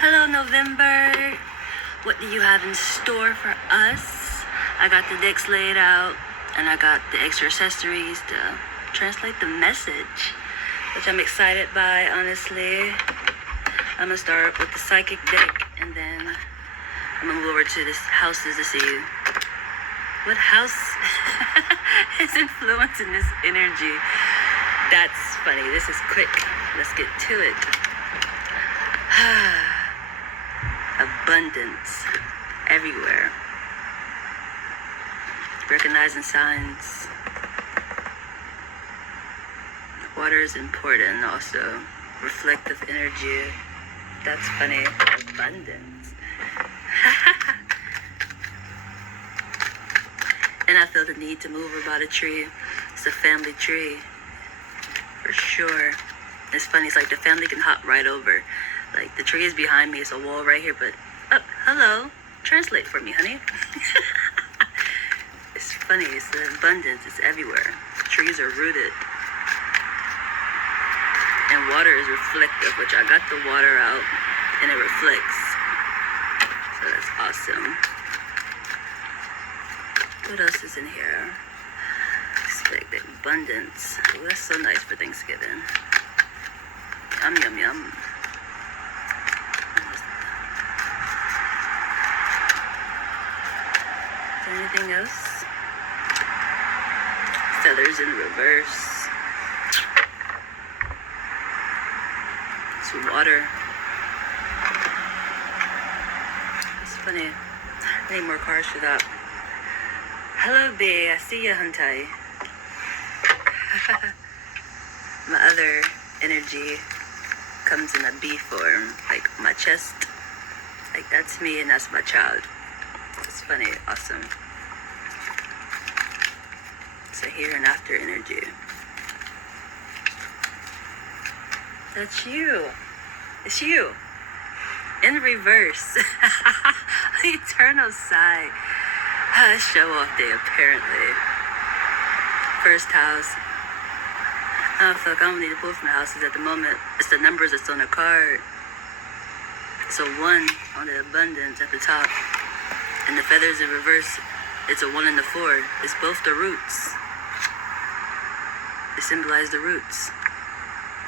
Hello, November. What do you have in store for us? I got the decks laid out, and I got the extra accessories to translate the message, which I'm excited by, honestly. I'm gonna start with the psychic deck, and then I'm gonna move over to this houses to see what house is influencing this energy. That's funny. This is quick. Let's get to it. Abundance everywhere. Recognizing signs. Water is important also. Reflective energy. That's funny. Abundance. And I feel the need to move about a tree. It's a family tree. For sure. It's funny, it's like the family can hop right over. Like the tree is behind me, it's a wall right here, but hello. Translate for me, honey. It's funny, it's the abundance, it's everywhere. Trees are rooted. And water is reflective, which I got the water out and it reflects. So that's awesome. What else is in here? Expect the abundance. Oh, that's so nice for Thanksgiving. Yum, yum, yum. Is there anything else? Feathers in reverse. It's water. It's funny. I need more cards for that. Hello, B. I see you, Huntai. My other energy comes in a B form, like my chest. Like that's me and that's my child. It's funny, awesome. It's a here and after energy. That's you. It's you. In reverse. The eternal sigh. Show off day apparently. First house. Oh fuck, I don't need to pull from the houses at the moment. It's the numbers that's on the card. It's a 1 on the abundance at the top. And the feathers in reverse, it's a 1 and a 4. It's both the roots. They symbolize the roots.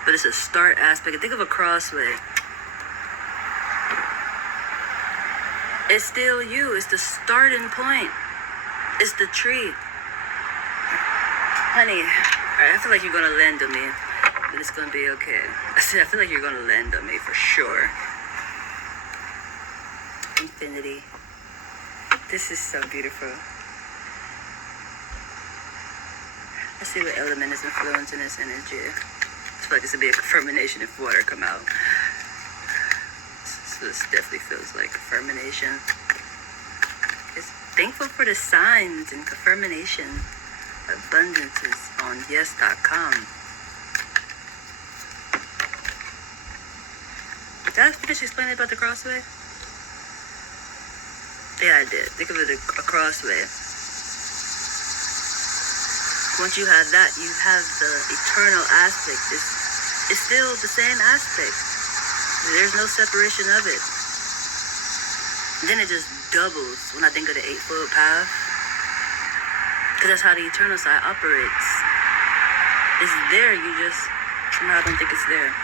But it's a start aspect. Think of a crossway. It's still you. It's the starting point. It's the tree. Honey, I feel like you're gonna land on me, but it's gonna be okay. I feel like you're gonna land on me for sure. Infinity. This is so beautiful. Let's see what element is influencing this energy. I feel like this would be a confirmation if water come out. So this definitely feels like confirmation. It's thankful for the signs and confirmation. Abundance is on yes.com. Did I finish explaining about the crossway? Yeah, I did. Think of it a crossway. Once you have that, you have the eternal aspect. It's still the same aspect. There's no separation of it. And then it just doubles when I think of the Eightfold Path. Because that's how the eternal side operates. It's there, you just somehow don't think it's there.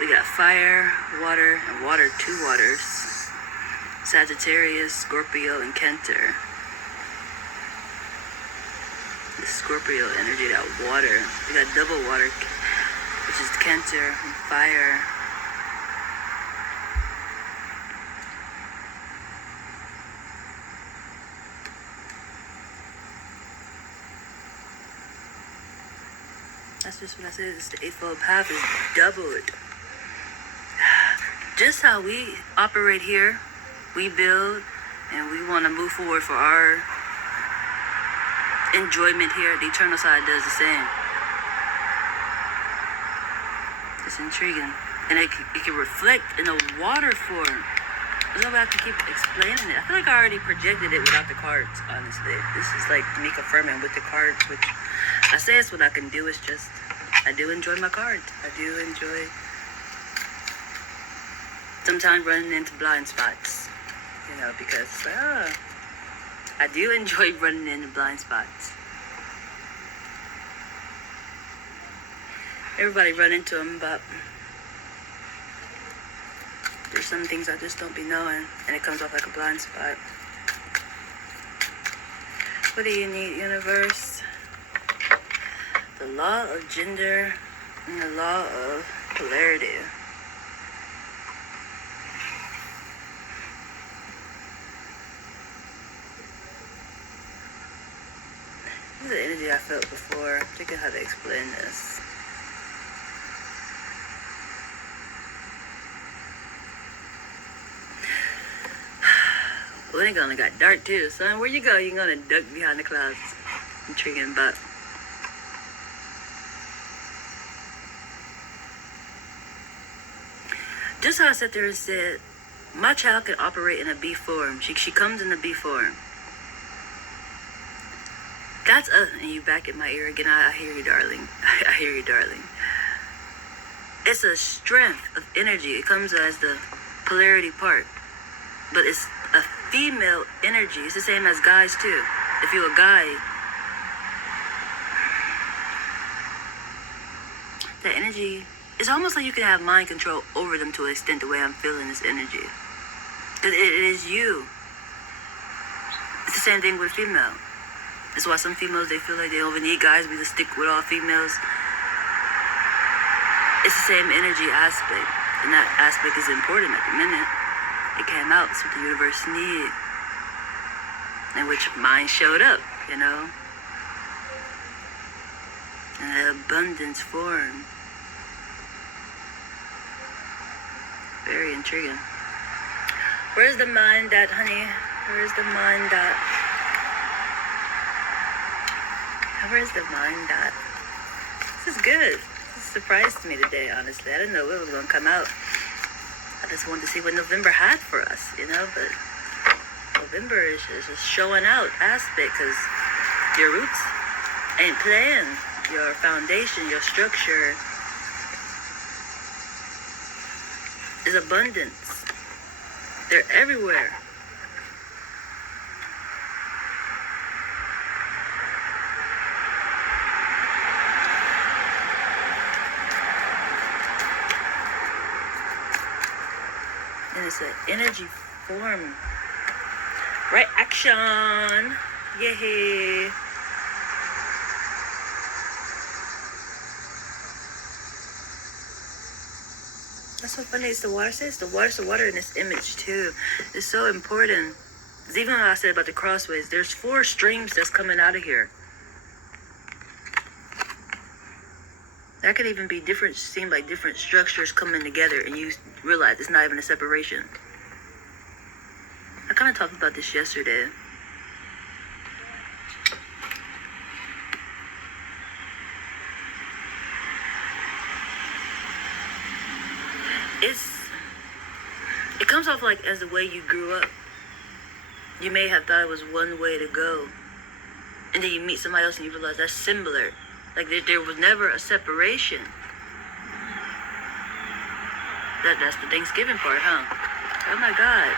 We got fire, water, and water, 2 waters. Sagittarius, Scorpio, and Cancer. The Scorpio energy, that water. We got double water, which is Cancer and fire. That's just what I said. It's the Eightfold Path is doubled. Just how we operate here, we build, and we want to move forward for our enjoyment here. The eternal side does the same. It's intriguing. And it can reflect in a water form. There's no way I can keep explaining it. I feel like I already projected it without the cards, honestly. This is like me confirming with the cards, which I say it's what I can do. It's just, I do enjoy my cards. I do enjoy sometimes running into blind spots, because it's like, I do enjoy running into blind spots. Everybody run into them, but there's some things I just don't be knowing, and it comes off like a blind spot. What do you need, universe? The law of gender and the law of polarity. This is the energy I felt before. I'm thinking how to explain this. Well, it only got dark too, son. Where you go? You're gonna duck behind the clouds. Intriguing, but just how I sat there and said, my child can operate in a B form. She comes in a B form. That's and you back in my ear again. I hear you, darling. I hear you, darling. It's a strength of energy. It comes as the polarity part, but it's a female energy. It's the same as guys too. If you're a guy, the energy, it's almost like you can have mind control over them to an extent, the way I'm feeling this energy. It is you. It's the same thing with female. That's why some females, they feel like they don't need guys. We just stick with all females. It's the same energy aspect. And that aspect is important at the minute. It came out. It's what the universe needed. And which mine showed up, in an abundance form. Very intriguing. Where's the mind at, honey? Where's the mind at? Where's the mind at? This is good. This surprised me today, honestly. I didn't know it was going to come out. I just wanted to see what November had for us, but November is just showing out aspect, because your roots ain't playing. Your foundation, your structure is abundance. They're everywhere. And it's an energy form. Right action. Yay. That's so funny. It's the water says the water in this image too. It's so important. Because even when I said about the crossways, there's 4 streams that's coming out of here. That could even be different, seem like different structures coming together, and you realize it's not even a separation. I kind of talked about this yesterday. It comes off like as the way you grew up. You may have thought it was one way to go, and then you meet somebody else and you realize that's similar. Like there was never a separation. That's the Thanksgiving part, huh? Oh my God.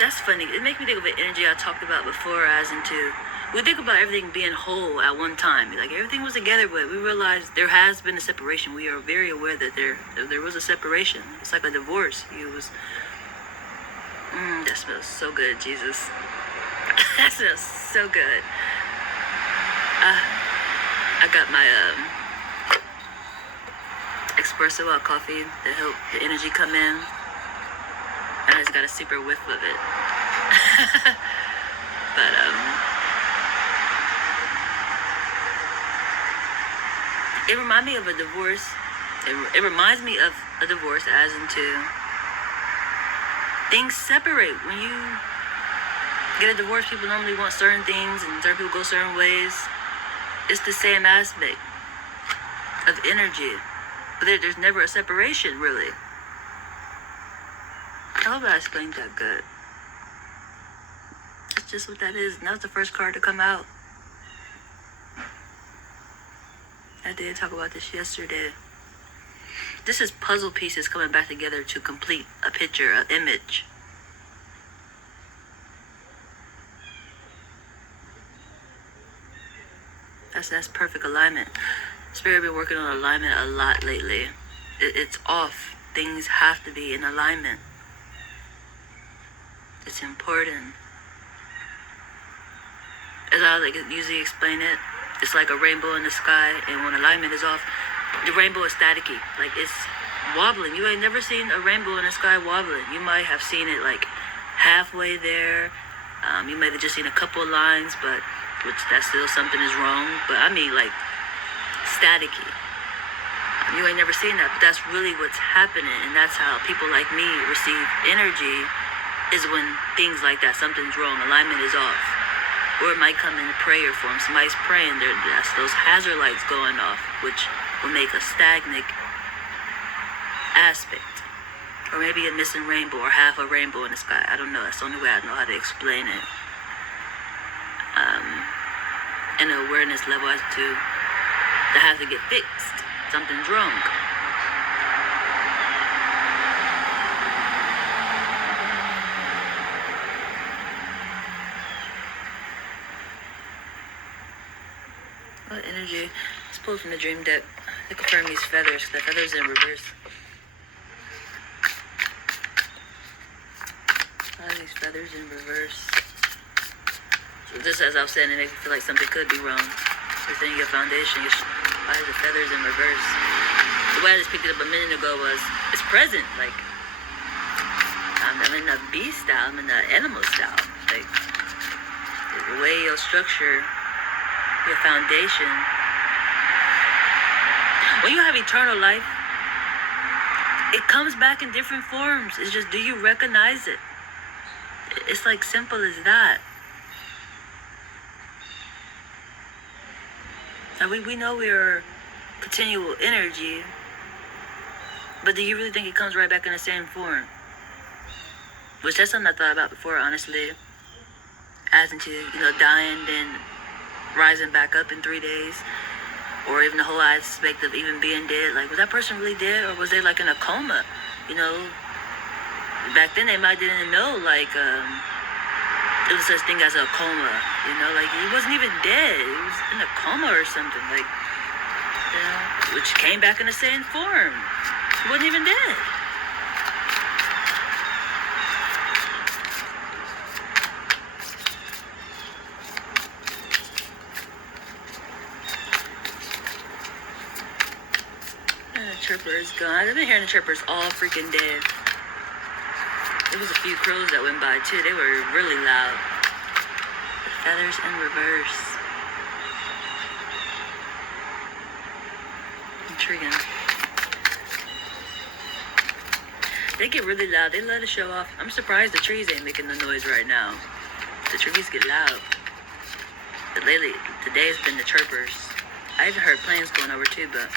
That's funny. It makes me think of the energy I talked about before as into, we think about everything being whole at one time. Like everything was together, but we realized there has been a separation. We are very aware that there was a separation. It's like a divorce. It was, that smells so good, Jesus. That smells so good. I got my espresso hot coffee to help the energy come in. I just got a super whiff of it. But it reminds me of a divorce. It reminds me of a divorce as into things separate. When you get a divorce, people normally want certain things and certain people go certain ways. It's the same aspect of energy. But there's never a separation, really. I hope I explained that good. It's just what that is. And that was the first card to come out. I did talk about this yesterday. This is puzzle pieces coming back together to complete a picture, an image. That's perfect alignment. Spirit been working on alignment a lot lately. It's off. Things have to be in alignment. It's important. As I like usually explain it, it's like a rainbow in the sky, and when alignment is off, the rainbow is staticky. Like, it's wobbling. You ain't never seen a rainbow in the sky wobbling. You might have seen it like halfway there. You might have just seen a couple lines, but which that's still something is wrong. But I mean, like, staticky. You ain't never seen that, but that's really what's happening, and that's how people like me receive energy, is when things like that, something's wrong, alignment is off. Or it might come in prayer form. Somebody's praying, that's those hazard lights going off, which will make a stagnant aspect. Or maybe a missing rainbow or half a rainbow in the sky. I don't know. That's the only way I know how to explain it. And the awareness level as to that has to get fixed. Something's wrong. What energy? It's pulled from the dream deck to confirm these feathers. The feathers in reverse. All these feathers in reverse. So just as I was saying, it makes me feel like something could be wrong. Within your foundation, why is the feathers in reverse? The way I just picked it up a minute ago was, it's present. Like, I'm in the beast style, I'm in the animal style. Like, the way your structure, your foundation. When you have eternal life, it comes back in different forms. It's just, do you recognize it? It's like simple as that. Now we know we're continual energy, but do you really think it comes right back in the same form? Which that's something I thought about before, honestly. As into, dying, then rising back up in 3 days. Or even the whole aspect of even being dead. Like, was that person really dead, or was they like in a coma? Back then they might didn't know, like, there was such thing as a coma, like he wasn't even dead. He was in a coma or something, like, which came back in the same form. He wasn't even dead. And the chirper is gone. I've been hearing the chirpers all freaking day. There was a few crows that went by too. They were really loud. The feathers in reverse. Intriguing. They get really loud. They let it show off. I'm surprised the trees ain't making the noise right now. The trees get loud. But lately, today has been the chirpers. I even heard planes going over too, but...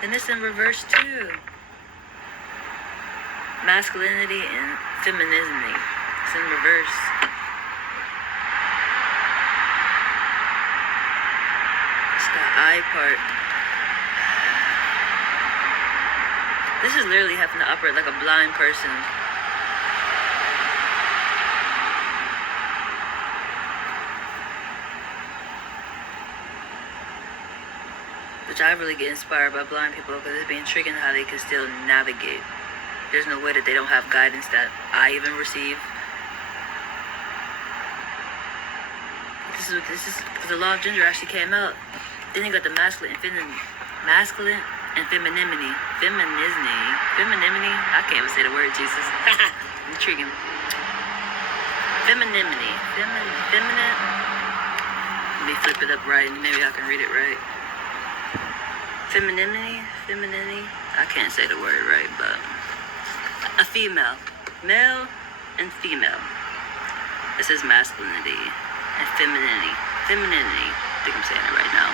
And it's in reverse too. Masculinity and femininity. It's in reverse. It's the eye part. This is literally having to operate like a blind person. Which I really get inspired by blind people, because it's being intriguing how they can still navigate. There's no way that they don't have guidance that I even receive. This is because the law of gender actually came out. Then you got the masculine and femininity. Femininity. I can't even say the word, Jesus. Intriguing. Femininity. Feminine. Let me flip it up right, and maybe I can read it right. Femininity. I can't say the word right, but a female, male and female. This is masculinity and femininity. I think I'm saying it right now.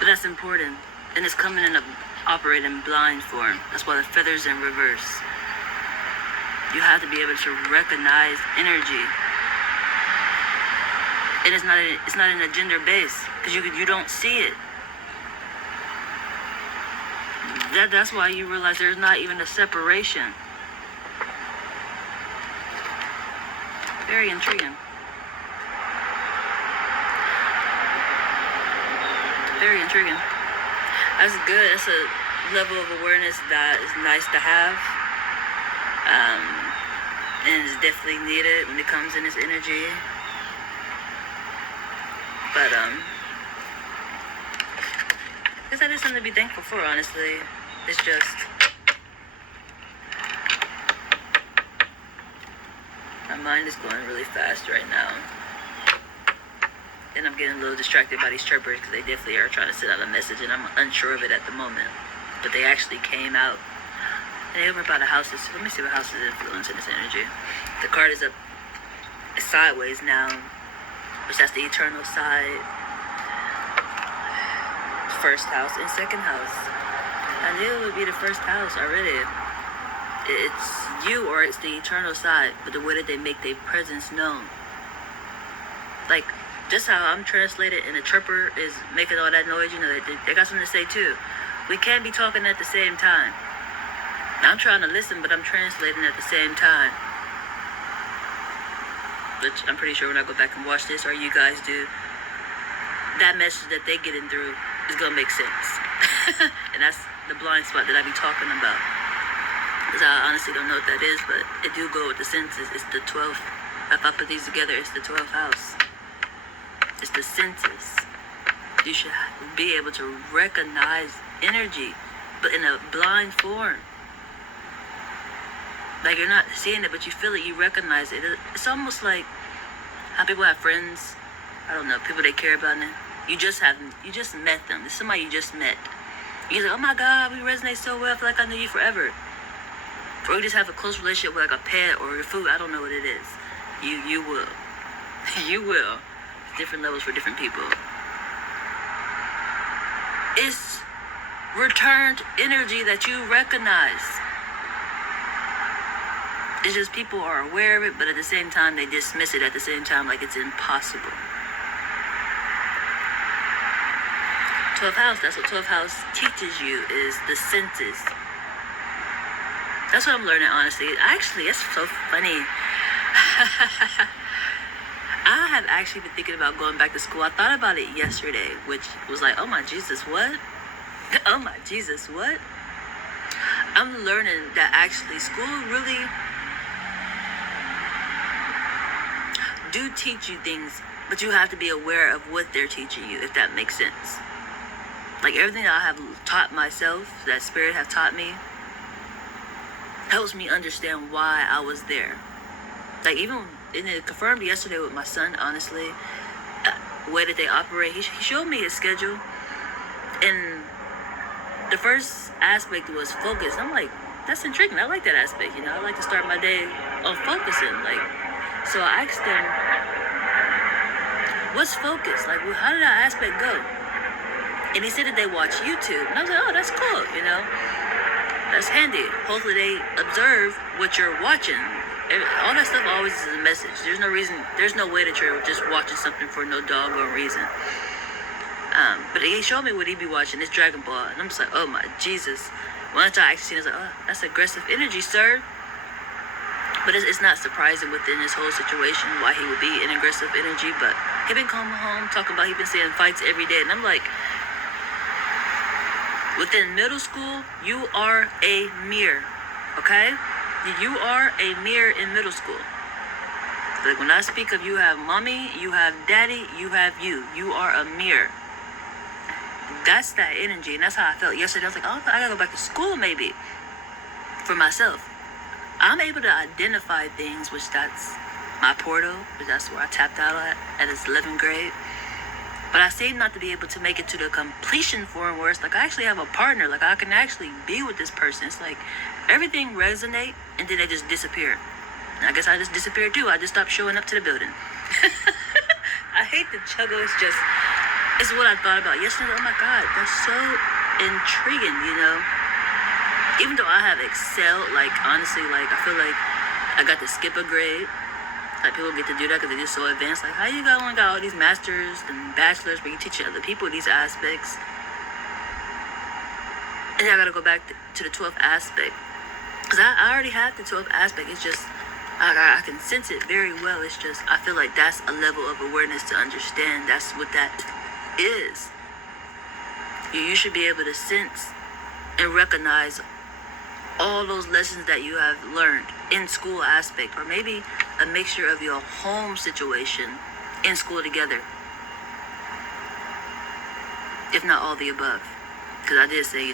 But that's important, and it's coming in a operating blind form. That's why the feathers in reverse. You have to be able to recognize energy. And it's not in a gender base, because you don't see it. That's why you realize there's not even a separation. Very intriguing. Very intriguing. That's good. That's a level of awareness that is nice to have. And it's definitely needed when it comes in this energy. But I guess that is something to be thankful for, honestly. It's just my mind is going really fast right now. And I'm getting a little distracted by these chirpers, because they definitely are trying to send out a message, and I'm unsure of it at the moment. But they actually came out. And they were by the houses. Let me see what house is influencing this energy. The card is up sideways now, which that's the eternal side. First house and second house. I knew it would be the first house already. It's you, or it's the eternal side, but the way that they make their presence known. Like, just how I'm translated and the chirper is making all that noise, you know, they got something to say too. We can't be talking at the same time. Now, I'm trying to listen, but I'm translating at the same time. Which I'm pretty sure when I go back and watch this, or you guys do, that message that they getting through is gonna make sense. And that's the blind spot that I be talking about. Because I honestly don't know what that is, but it do go with the senses. It's the 12th. If I put these together, it's the 12th house. It's the senses. You should be able to recognize energy, but in a blind form. Like, you're not seeing it, but you feel it, you recognize it. It's almost like how people have friends, I don't know, people they care about them. You just met them. It's somebody you just met. You're like, oh my God, we resonate so well, I feel like I knew you forever. Or you just have a close relationship with like a pet or your food, I don't know what it is. You will. You will. Different levels for different people. It's returned energy that you recognize. It's just people are aware of it, but at the same time, they dismiss it at the same time like it's impossible. 12th house, that's what 12th house teaches you, is the senses. That's what I'm learning, honestly. Actually, it's so funny. I have actually been thinking about going back to school. I thought about it yesterday, which was like, oh my Jesus, what? Oh my Jesus, what? I'm learning that actually school really do teach you things, but you have to be aware of what they're teaching you, if that makes sense. Like, everything that I have taught myself, that spirit have taught me, helps me understand why I was there. Like, even, and it confirmed yesterday with my son, honestly, the way that they operate. He showed me his schedule, and the first aspect was focus. I'm like, that's intriguing. I like that aspect, you know. I like to start my day on focusing. Like, so I asked him, what's focus? Like, well, how did that aspect go? And he said that they watch YouTube. And I was like, oh, that's cool, you know. That's handy. Hopefully they observe what you're watching. All that stuff always is a message. There's no reason, there's no way that you're just watching something for no doggone reason. But he showed me what he'd be watching, this Dragon Ball. And I'm just like, oh my Jesus. Once I actually seen it, I was like, oh, that's aggressive energy, sir. But it's not surprising within this whole situation why he would be in aggressive energy. But he been coming home talking about he been seeing fights every day. And I'm like, within middle school, you are a mirror, okay? You are a mirror in middle school. Like, when I speak of you have mommy, you have daddy, you have you. You are a mirror. That's that energy, and that's how I felt yesterday. I was like, oh, I gotta go back to school maybe for myself. I'm able to identify things, which that's my portal, which that's where I tapped out at this 11th grade. But I seem not to be able to make it to the completion form where it's like I actually have a partner. Like, I can actually be with this person. It's like everything resonate and then they just disappear. And I guess I just disappeared too. I just stopped showing up to the building. I hate the chuggo. It's what I thought about yesterday. Oh my God, that's so intriguing, you know? Even though I have excelled, like, honestly, like, I feel like I got to skip a grade. Like, people get to do that because they're just so advanced. Like, how you got all these masters and bachelors where you teach other people these aspects? And I gotta go back to the 12th aspect. Because I already have the 12th aspect. It's just, I can sense it very well. It's just, I feel like that's a level of awareness to understand. That's what that is. You should be able to sense and recognize all those lessons that you have learned in school aspect, or maybe a mixture of your home situation in school together, if not all the above. Because I did say,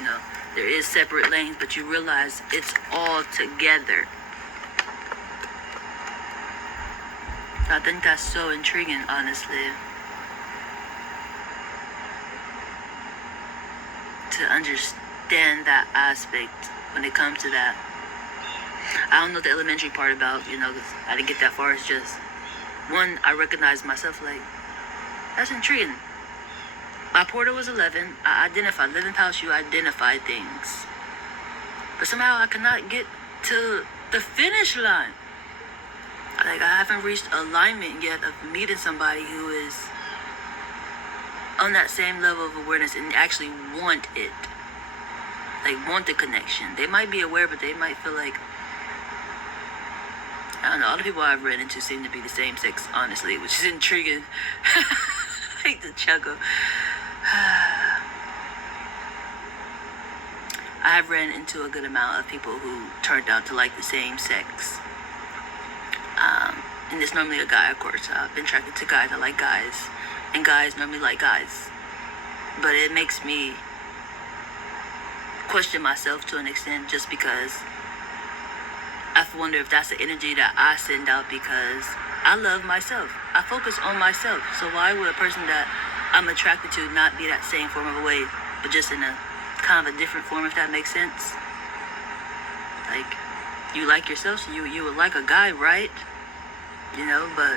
there is separate lanes, but you realize it's all together. So I think that's so intriguing, honestly, to understand that aspect when it comes to that. I don't know the elementary part about, because I didn't get that far. It's just, one, I recognized myself like, that's intriguing. My portal was 11. I identified, 11 pouch, you identify things. But somehow I cannot get to the finish line. Like, I haven't reached alignment yet of meeting somebody who is on that same level of awareness and actually want it. Like, want the connection. They might be aware, but they might feel like, I don't know, all the people I've ran into seem to be the same sex, honestly, which is intriguing. I hate to chuckle. I have ran into a good amount of people who turned out to like the same sex. And it's normally a guy, of course. I've been attracted to guys. I like guys. And guys normally like guys. But it makes me question myself to an extent, just because I wonder if that's the energy that I send out, because I love myself. I focus on myself. So why would a person that I'm attracted to not be that same form of a way, but just in a kind of a different form, if that makes sense? Like, you like yourself, so you would like a guy, right? But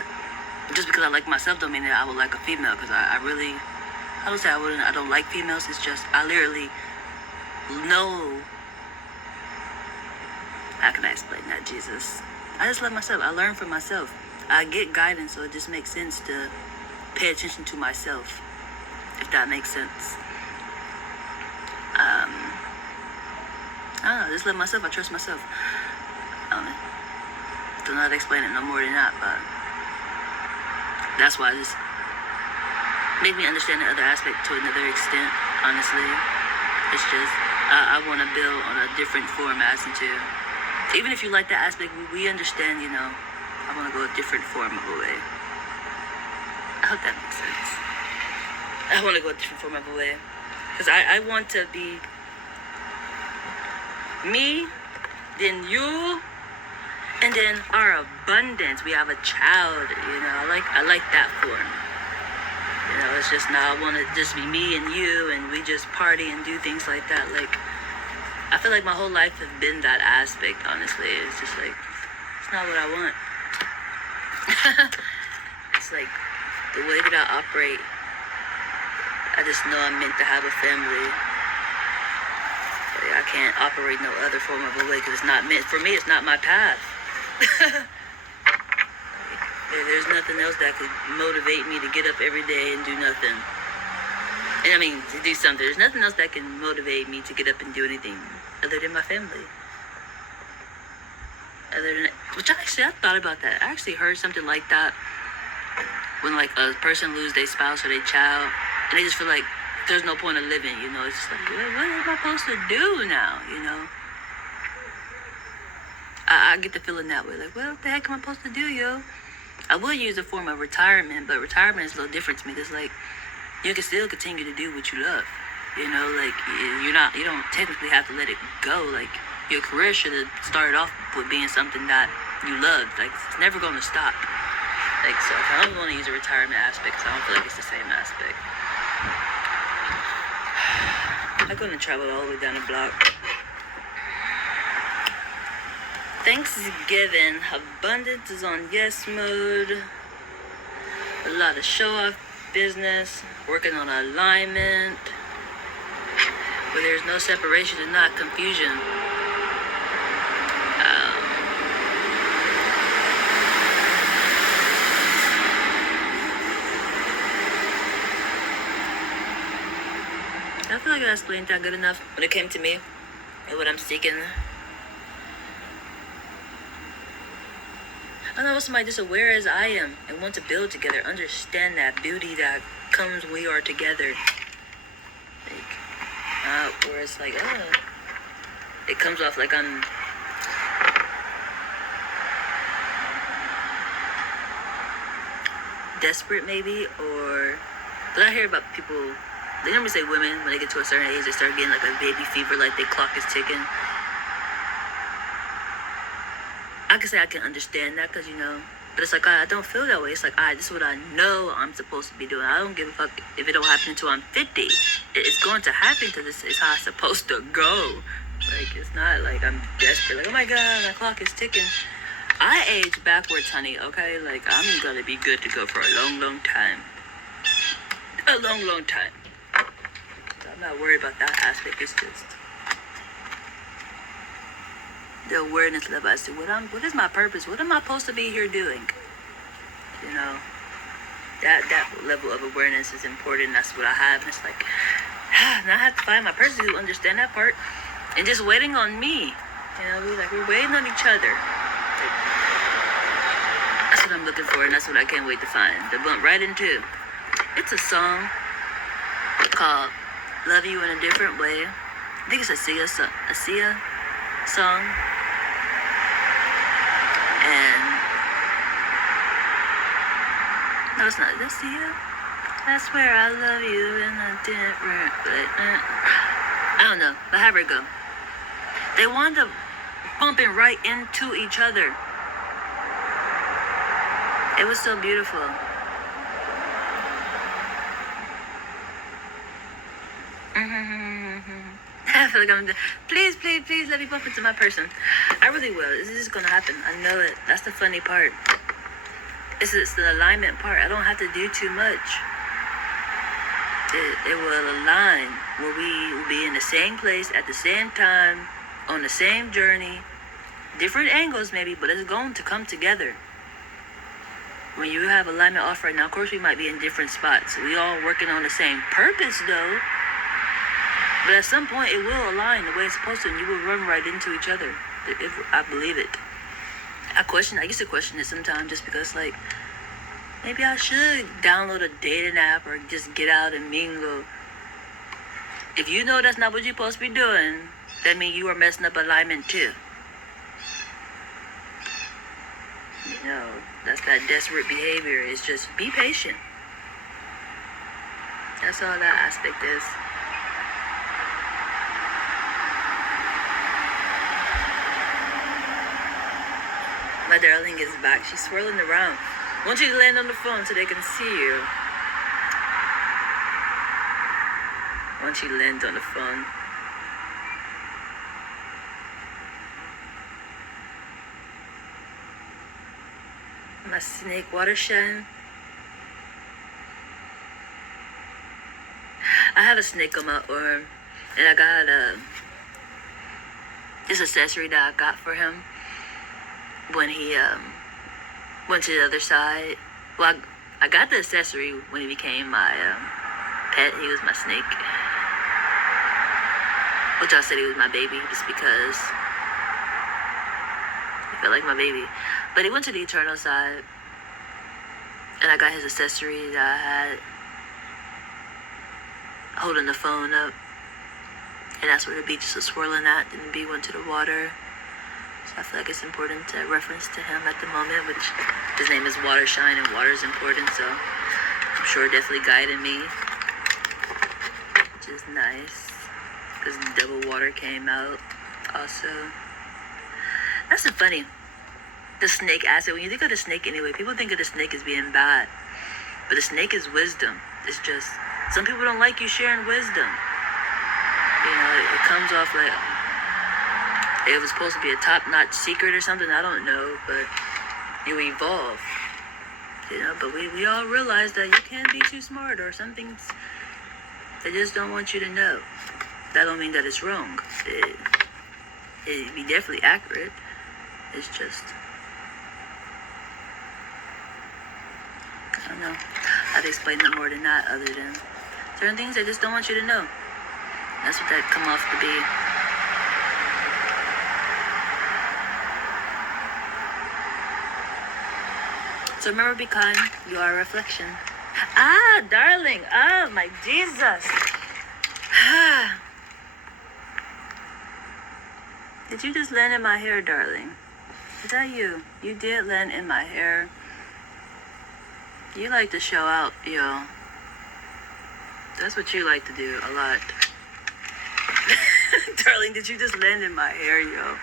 just because I like myself don't mean that I would like a female, because I don't say I don't like females. It's just, I literally know, how can I explain that, Jesus? I just love myself. I learn from myself. I get guidance, so it just makes sense to pay attention to myself, if that makes sense. I don't know, I just love myself. I trust myself. Do not explain it no more than that, but that's why it just made me understand the other aspect to another extent, honestly. It's just, I want to build on a different format, into, even if you like that aspect, we understand, I want to go a different form of a way. I hope that makes sense. I want to go a different form of a way. Because I want to be me, then you, and then our abundance. We have a child, I like that form. It's just, now I want to just be me and you, and we just party and do things like that. Like, I feel like my whole life has been that aspect, honestly. It's just like, it's not what I want. It's like, the way that I operate, I just know I'm meant to have a family. Like, I can't operate no other form of a way, because it's not meant, for me, it's not my path. There's nothing else that could motivate me to get up every day and do nothing. And I mean, to do something. There's nothing else that can motivate me to get up and do anything other than my family. Which I thought about that. I actually heard something like that when, like, a person lose their spouse or their child, and they just feel like there's no point of living, It's just like, what am I supposed to do now, I get the feeling that way. Like, what the heck am I supposed to do, yo? I will use a form of retirement, but retirement is a little different to me. It's like, you can still continue to do what you love. Like, you don't technically have to let it go. Like, your career should have started off with being something that you loved. Like, it's never going to stop. Like, so if I don't want to use a retirement aspect, so I don't feel like it's the same aspect. I'm going to travel all the way down the block. Thanksgiving. Abundance is on yes mode. A lot of show-off business. Working on alignment. Where there's no separation and not confusion. I feel like I explained that good enough when it came to me and what I'm seeking. I don't know, somebody just aware as I am and want to build together, understand that beauty that comes when we are together. Like, where it's like, it comes off like I'm desperate, maybe, or. But I hear about people, they normally say women, when they get to a certain age, they start getting like a baby fever, like their clock is ticking. I can say I can understand that because, but it's like, I don't feel that way. It's like, this is what I know I'm supposed to be doing. I don't give a fuck if it don't happen until I'm 50. It's going to happen because it's how it's supposed to go. Like, it's not like I'm desperate. Like, oh my God, my clock is ticking. I age backwards, honey, okay? Like, I'm going to be good to go for a long, long time. A long, long time. So I'm not worried about that aspect. It's just the awareness level as to what is my purpose? What am I supposed to be here doing? That level of awareness is important. That's what I have. And it's like, now I have to find my person who understand that part, and just waiting on me. We're waiting on each other. That's what I'm looking for, and that's what I can't wait to find. To bump right into. It's a song called "Love You in a Different Way." I think it's a Sia song. And no, it's not. Is that Sia? I swear I love you in a different way. I don't know, but have it go. They wound up bumping right into each other. It was so beautiful. I feel like please let me bump into my person. I really will. This is gonna happen. I know it. That's the funny part. It's the alignment part. I don't have to do too much. It will align where we will be in the same place at the same time, on the same journey, different angles maybe, but it's going to come together. When you have alignment off right now, of course we might be in different spots. We all working on the same purpose though. But at some point, it will align the way it's supposed to, and you will run right into each other. I believe it. I used to question it sometimes just because, like, maybe I should download a dating app or just get out and mingle. If you know that's not what you're supposed to be doing, that means you are messing up alignment too. That's that desperate behavior. It's just be patient. That's all that aspect is. My darling is back. She's swirling around. I want you to land on the phone so they can see you. Once you land on the phone. My snake watershed. I have a snake on my arm, and I got this accessory that I got for him when he went to the other side. Well, I got the accessory when he became my pet. He was my snake, which I said he was my baby just because he felt like my baby. But he went to the eternal side, and I got his accessory that I had holding the phone up, and that's where the beach was swirling at. Then the bee went to the water. So I feel like it's important to reference to him at the moment, which his name is Watershine, and water is important, so I'm sure definitely guided me, which is nice, because double water came out also. That's so funny. The snake acid, when you think of the snake anyway, people think of the snake as being bad, but the snake is wisdom. It's just, some people don't like you sharing wisdom. It comes off like it was supposed to be a top-notch secret or something, I don't know, but you evolve. But we all realize that you can't be too smart, or some things they just don't want you to know. That don't mean that it's wrong. It'd be definitely accurate. It's just, I don't know how to explain it more than that, other than certain things they just don't want you to know. That's what that come off to be. So remember, be kind. You are a reflection. Ah, darling. Oh, my Jesus. Did you just land in my hair, darling? Is that you? You did land in my hair. You like to show out, yo. That's what you like to do a lot. Darling, did you just land in my hair, yo?